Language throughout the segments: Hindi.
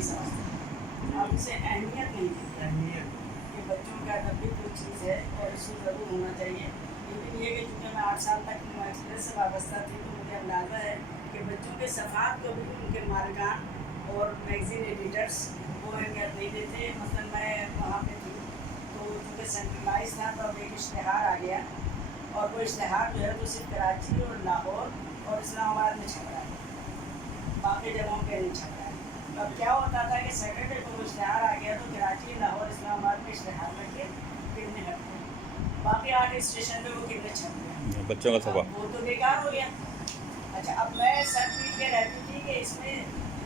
नहीं समझते, आप इसे अहमियत नहीं देते। अहमियत कि बच्चों का तब भी कोई चीज़ है और इसको ज़रूर होना चाहिए। लेकिन ये कि चूँकि मैं 8 साल तक एक्सप्रेस से वाबस्ता थी, तो मुझे अंदाज़ा है कि बच्चों के सफ़ात को भी उनके मालिकान और मैगज़ीन एडिटर्स वो अहमियत नहीं देते। मसलन मैं वहाँ पे थी, तो चूँकि सेंट्रलाइज था, तो अब एक इश्तिहार आ गया, और वो इश्तिहार जो है वो सिर्फ कराची और लाहौर और इस्लामाबाद में छप रहा है, बाकी जगहों पे नहीं छप रहा है। तो अब क्या होता था कि सैटरडे को वो इश्तिहार आ गया, तो कराची, लाहौर, इस्लामाबाद में इश्तिहार लग के कितने हटते, बाकी 8 स्टेशन पे वो कितने छप गए, बच्चों का सफ़ा। वो तो बेकार हो गया। अच्छा, अब मैं सर पीट के रहती थी कि इसमें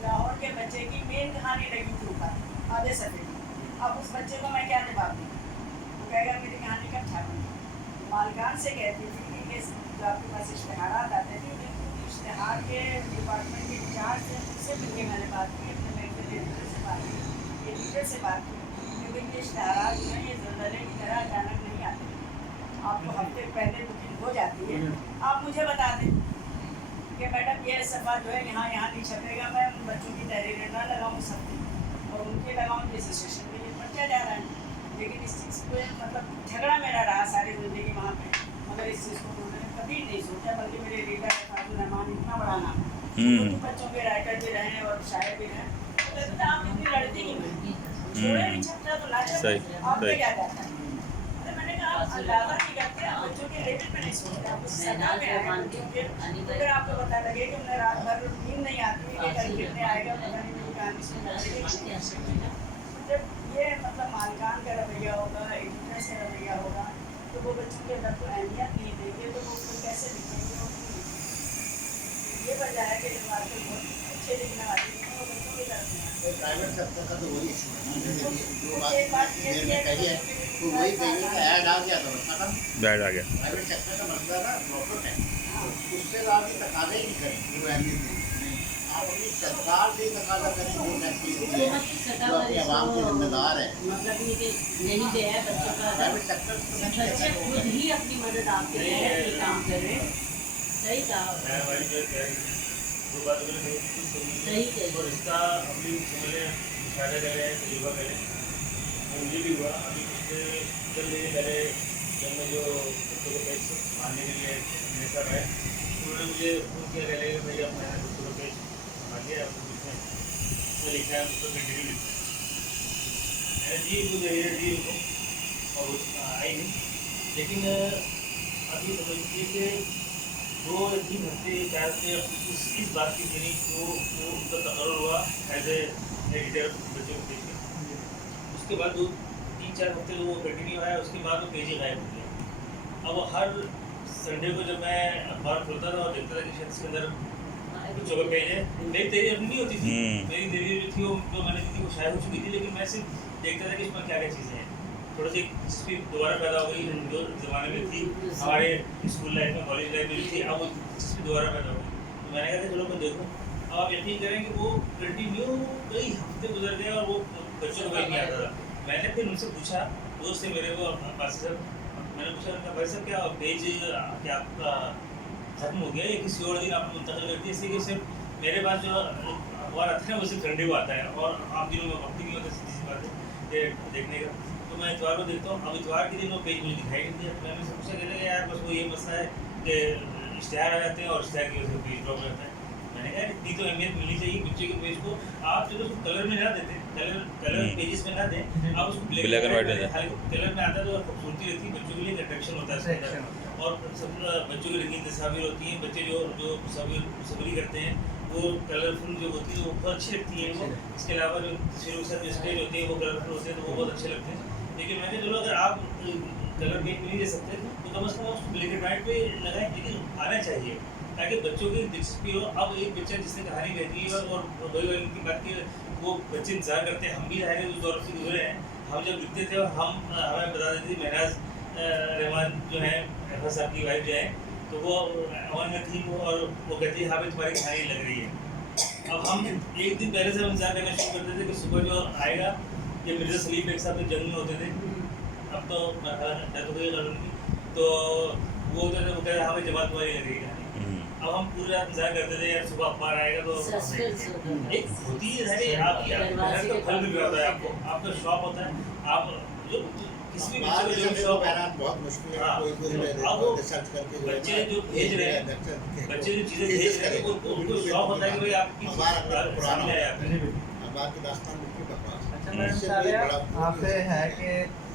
लाहौर के बच्चे की मेन कहानी लगी थी ऊपर आधे सफ़े की। अब उस बच्चे को मैं क्या जवाब दूँ? वो कहेगा मेरी कहानी कब छापी। मालकान से कहती थी कि जो आपके पास इश्तिहारात आते थे, इश्तिहार के डिपार्टमेंट के इंचार्ज थे, उनसे मिलकर मैंने बात की, अपने मैगज़ीन एडिटर से बात की, एडिटर से बात की, क्योंकि ये इश्तिहारात जो हैं ये ज़लज़ले की तरह अचानक नहीं आते, आपको हफ्ते पहले बुकिंग हो जाती है। आप मुझे बता दें कि मैडम ये सफ़ा जो है यहाँ नहीं छपेगा, मैं उन बच्चों की तहरीरें ना लगाऊँ इस हफ्ते, और उनके लगाऊँ जिस सेशन के लिए पर्चा जा रहा है। लेकिन इस चीज़ को मतलब झगड़ा मेरा रहा सारी ज़िंदगी वहाँ पे, मगर इस चीज़ को उन्होंने कभी नहीं सोचा। बल्कि मेरे लीडर फाजुल रहमान इतना बड़ा नाम, तो बच्चों के राइटर भी रहे और शायर भी रहे, तो कहते थे आप इतनी लड़ती क्यों हैं? छोड़े नहीं छपता तो ना छपे, आपने क्या जाता है? अरे मैंने कहा आप अंदाज़ा नहीं करते, आप बच्चों के लेवल पे नहीं सोचते, आप उस सदा में आए बच्चों के। तो अगर आपको पता लगे कि उन्हें रात भर नींद नहीं आती है कि कल कितने आएगा, पता नहीं मेरी कहानी सुन, जब ये मतलब मालिकान का रवैया होगा, एडिटर्स का रवैया होगा, तो वो बच्चों के अंदर को अहमियत नहीं देंगे, तो वो फिर कैसे लिखेंगे और क्यों लिखेंगे? ये वजह है कि जो आजकल बहुत अच्छे लिखने वाले हैं वो बच्चों की तरफ नहीं आते। प्राइवेट सेक्टर का तो वही इशू है ना, जैसे कि जो एक बात ये देर भी में है कही है, तो वही कही का ऐड आ गया तो खत्म। बैड आ गया। प्राइवेट सेक्टर का मसला ना प्रॉफिट है, तो उससे आप ये तकाजे ही नहीं करें जो अहमियत नहीं। आप अपनी सरकार से तकाजा करें जो टैक्स जो अपनी आवाम के जिम्मेदार है। मतलब ये कि नहीं दे है बच्चों का, प्राइवेट सेक्टर बच्चे खुद ही अपनी मदद आपके लिए अपनी काम कर रहे हैं। सही कहा, सही कही। और इसका अभी समझे मुशाहिदा करें, तजुर्बा करें, मुझे भी हुआ अभी पिछले चल रही पहले जब मैं जो बच्चों को पेज मानने के लिए मेरे साथ आए, उन्होंने मुझे फोन किया, कह रहे भैया मैंने बच्चों को पेज मान लिया, उसमें लिखा है उसको कंटिन्यू लिखा है जी, मुझे जी और वो आई नहीं। लेकिन अभी समझिए कि 2-3 हफ्ते 4 हफ्ते इस बात की मेरी जो उनका तकर्रुर हुआ एज एडिटर बच्चों के पेज में, उसके बाद 2-3-4 हफ्ते जो वो कंटिन्यू आया, उसके बाद वो पेज ही गायब हो गया। अब हर संडे को जब मैं अखबार खोलता था और देखता था कि शख्स के अंदर बच्चों का पेज है, मेरी तहरीर अपनी नहीं होती थी, मेरी तहरीर जो थी वो जो मैंने दी थी वो शायद हो चुकी थी, लेकिन मैं सिर्फ देखता था कि इसमें क्या क्या चीज़ें हैं, थोड़ी सी दिलचस्पी दोबारा पैदा हो गई जो ज़माने में थी हमारे स्कूल लाइफ में, कॉलेज लाइफ में थी, अब वो दिलचस्पी दोबारा पैदा हो गई। तो मैंने कहा चलो मैं देखूँ। अब आप यकीन करें कि वो कंटिन्यू कई हफ्ते गुजर गए और वो बच्चों को नहीं आता था। मैंने फिर उनसे पूछा, दोस्त थे मेरे को पास सर, मैंने पूछा उनका भाई साहब क्या पेज क्या आपका खत्म हो गया या किसी और दिन आपने मुंतकिल कर दिया, इसलिए कि सिर्फ मेरे पास जो अखबार आता है वो सिर्फ संडे को आता है और आप दिनों में वक्त ही नहीं होता, सीधी सी बात है देखने का। तो मैं इतवार को देखता हूँ, अब इतवार के दिन वो पेज मुझे दिखाई नहीं दिया। मैंने उससे पूछा, कहते यार बस वो ये मसला है कि इश्तिहार आ जाते हैं और इश्तिहार की वजह से पेज ड्रॉप हो जाता है। मैंने कहा इतनी तो अहमियत मिलनी चाहिए बच्चे के पेज को, आप चलो उसको कलर में ना देते, कलर पेजेस में ना दें, आप उसको ब्लैक एंड व्हाइट में दें। कलर में आता है तो खूबसूरती रहती है, बच्चों के लिए अट्रैक्शन होता है उसके अंदर, और सब बच्चों की रंगीन तस्वीर होती हैं, बच्चे जो मुसव्विरी करते हैं वो कलरफुल जो होती है वो बहुत अच्छी लगती है वो। इसके अलावा जो तस्वीरों के साथ जो स्टेज होते हैं वो कलरफुल होते हैं तो वो बहुत अच्छे लगते हैं। लेकिन मैंने चलो अगर आप कलर पेज में नहीं दे सकते तो कम से कम उसको ब्लैक एंड व्हाइट पे लगाएं, लेकिन आना चाहिए ताकि बच्चों की दिलचस्पी हो। अब एक बच्चा जिसने कहानी कहती है और वही वाली की बात की वो बच्चे इंतजार करते हैं, हम भी जाहिर उस दौर से गुजरे हैं। हम जब लिखते थे और हमें बता देती थी महराज रहमान जो है रहमान साहब की वाइफ जो है, तो वो अमन में थी वो, और वो कहती है हाँ भाई तुम्हारी कहानी लग रही है। अब हम एक दिन पहले से हम इंतजार करना शुरू करते थे कि सुबह जो आएगा, ये मिर्ज़ा सलीम एक साथ जंग में होते थे, अब तो डेथ हो गई उनकी, तो वो होते थे, वो कहते हाँ भाई जमात तुम्हारी लग रही है कहानी। अब हम पूरी रात इंतजार करते थे यार सुबह अखबार आएगा तो सस्पेंस होता है। एक होती है आप यार मेहनत का फल मिल जाता है आपको, आपका शौक होता है, आप जो किसी भी बच्चे को जो शौक है, बहुत मुश्किल है। हाँ, कोई अब वो रिसर्च करके बच्चे जो भेज रहे हैं, बच्चे जो चीजें भेज रहे हैं उनको शौक होता है कि भाई आपकी सामने आया अखबार की दास्तान बिल्कुल बकवास है। अच्छा मैडम सारिया, आपसे है कि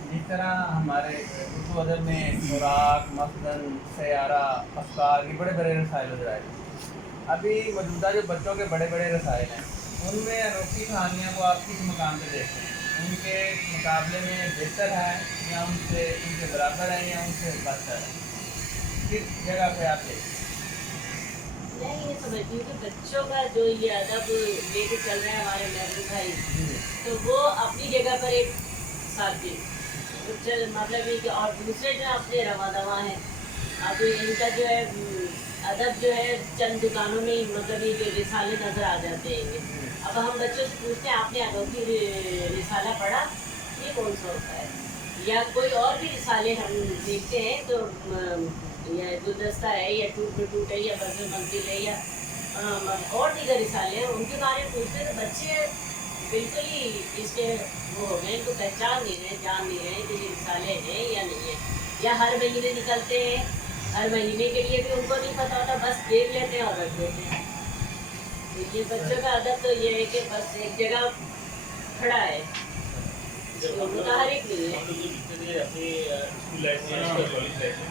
जिस तरह हमारे उर्दू अदब में खुराक, मखदन, सयारा, अफकार ये बड़े बड़े रसायल नजर आए। अभी मौजूदा जो बच्चों के बड़े बड़े रसायल हैं उनमें अनोखी कहानियाँ को आप किस मुकाम पे देखते हैं? उनके मुकाबले में बेहतर है या उनसे उनके बराबर है या उनसे बदतर है? किस जगह पे आप देखते हैं? मैं ये समझती हूँ कि बच्चों का जो ये अदब लेके चल रहे हैं हमारे महबूब भाई, तो वो अपनी जगह पर एक साथी मतलब ये कि, और दूसरे जो अपने रवा दवा हैं। अब इनका जो है अदब जो है चंद दुकानों में ही मतलब ये जो रिसाले नजर आ जाते हैं। अब हम बच्चों से पूछते हैं आपने अनोखी रिसाला पढ़ा, ये कौन सा होता है? या कोई और भी रिसाले हम देखते हैं तो या गुलदस्ता है या टूट पे टूट है या बजर मंजिल है या और दीगर रिसाले हैं, उनके बारे में पूछते हैं तो बच्चे बिल्कुल ही इसके वो हो गए, इनको पहचान नहीं रहे, जान नहीं रहे कि ये रिसाले हैं या नहीं है। या हर महीने निकलते हैं, हर महीने के लिए भी उनको नहीं पता होता, बस देख लेते हैं और रख देते हैं। तो ये बच्चों का अदब तो ये है कि बस एक जगह खड़ा है, इसको मुताहरिक नहीं है। हम लोग जो लिखते थे अपनी स्कूल लाइफ में, कॉलेज लाइफ में,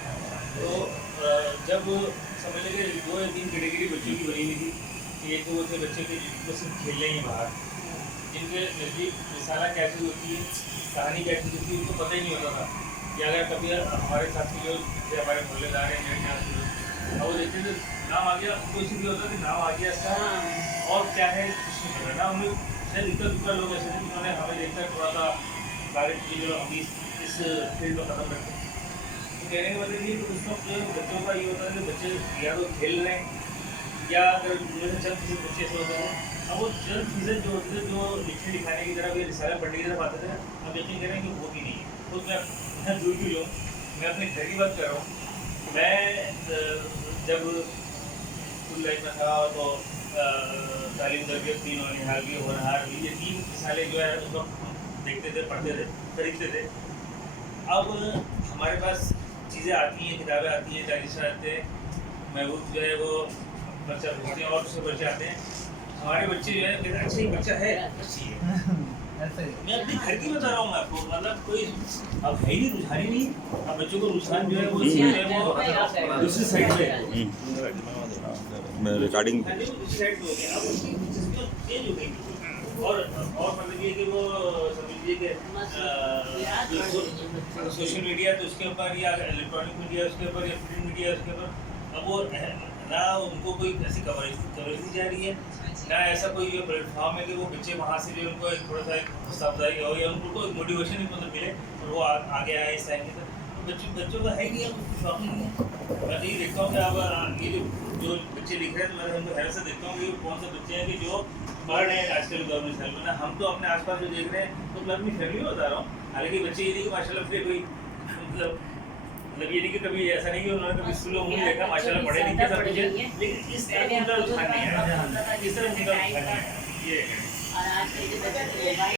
तो जब समझ लेंगे 2 या 3 कैटेगरी बच्चों की बनी हुई थी। एक तो वो थे बच्चे के जिनको सिर्फ खेलने ही बाहर, जिनके नज़दीक रिसाला क्या चीज़ होती है, कहानी क्या चीज़ होती है, उनको पता ही नहीं होता था कि अगर कभी हमारे साथी जो हमारे मोहल्लेदार हैं मेरे यहाँ अब वो देखते थे नाम आ गया, उनको इसलिए होता कि नाम आ गया इसका और क्या है कुछ नहीं पता ना। उन्हें शायद इतना दुखा लोग ऐसे थे जिन्होंने हमें देखकर थोड़ा सा सारी चीज़ें जो हम इस फील्ड में ख़त्म करते हैं। तो कहने का मतलब ये उस वक्त जो बच्चों का ये होता है कि बच्चे या तो खेल रहे हैं या अगर उनमें से चंद फीसद बच्चे ऐसे होते हैं। अब वो चंद फीसद जो होते थे जो लिखने लिखाने की तरफ या रिसाला पढ़ने की तरफ आते थे, अब यकीन करें कि वो भी नहीं है। खुद मैं यहाँ जुड़ भी हूँ, मैं अपने घर की बात कर रहा हूँ। मैं जब स्कूल लाइफ में था तो तालीम तरबियत भी नौनिहाल भी होनहार भी ये 3 रिसाले जो है उस वक्त देखते थे, पढ़ते थे, खरीदते थे। अब हमारे पास चीज़ें आती हैं, किताबें आती हैं, चालीस आते हैं, महबूब जो है वो बच्चा भेजते हैं और उससे बच्चे आते हैं। हमारे बच्चे जो है कहते हैं अच्छा ये बच्चा है, अच्छी है। ऐसे ही मैं अपनी घर की बता रहा हूँ मैं आपको, मतलब कोई अब है ही नहीं, रुझान ही नहीं। अब बच्चों को रुझान जो है वो दूसरी साइड पे है, मैं रिकॉर्डिंग दूसरी साइड पे हो गया। अब उसकी दिलचस्पी चेंज हो गई और मतलब ये कि वो समझ लीजिए कि सोशल मीडिया तो उसके ऊपर या इलेक्ट्रॉनिक मीडिया उसके ऊपर या प्रिंट मीडिया उसके ऊपर, अब वो ना उनको कोई ऐसी कवरेज दी जा रही है, ना ऐसा कोई ये प्लेटफॉर्म है कि वो बच्चे वहाँ से जो उनको एक थोड़ा सा एक हौसला अफजाई हो या उनको एक मोटिवेशन मतलब मिले और वो आगे आए इस टाइम की। बच्चों का है कि अब उसको शौक नहीं है। मैं ये देखता हूँ कि अब ये जो बच्चे लिख रहे हैं तो मैं उनको हैरत से देखता हूँ कि कौन से बच्चे हैं कि जो पढ़ रहे हैं आजकल गवर्नमेंट स्कूल में। हम तो अपने आसपास जो देख रहे हैं तो मैं अपनी फैमिली में बता रहा हूँ, हालांकि बच्चे ये नहीं कि माशाल्लाह फिर कोई मतलब ये नहीं कि कभी ऐसा नहीं कि उन्होंने कभी स्कूल में नहीं देखा, माशाल्लाह पढ़े लिखे सब कुछ है, लेकिन इस तरह उनका रुझान नहीं है, इस तरह उनका रुझान नहीं है। ये है। और आज के जो बच्चे